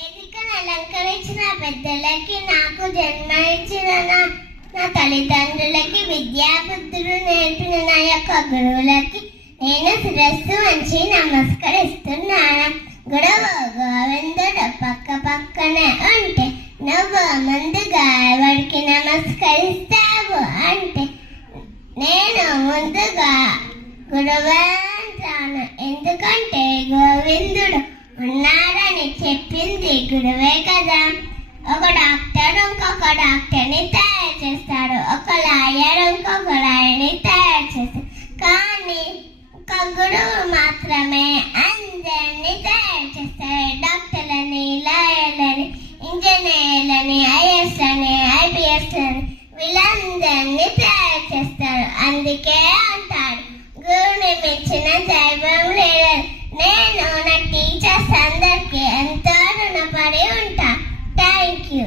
వేదికను అలంకరించిన పెద్దలకి, నాకు జన్మనిచ్చిన నా తల్లిదండ్రులకి, విద్యాబుద్ధులు నేర్పిన నా యొక్క గురువులకి నేను శిరస్సు వంచి నమస్కరిస్తున్నాను. గురువు గోవిందుడు పక్క పక్కనే ఉంటే నువ్వు ముందుగా ఎవరికి నమస్కరిస్తావు అంటే నేను ముందుగా గురువే అంటాను. ఎందుకంటే గోవిందుడు ఉన్నాడని చెప్పింది గురువే కదా. ఒక డాక్టర్ ఇంకొక డాక్టర్ని తయారు చేస్తాడు, ఒక లాయర్ ఇంకొక లాయర్ని తయారు చేస్తాడు. కానీ ఒక గురువు మాత్రమే అందరినీ తయారు చేస్తాడు. డాక్టర్లని, లాయర్లని, ఇంజనీర్లని, ఐఏఎస్ అని, ఐపీఎస్ అని వీళ్ళందరినీ తయారు చేస్తారు. అందుకే అంటారు గురువుని మించిన దైవం లేదు. నేను నా టీచర్స్ అందరికీ ఎంతో రుణపడి ఉంటా. Thank you.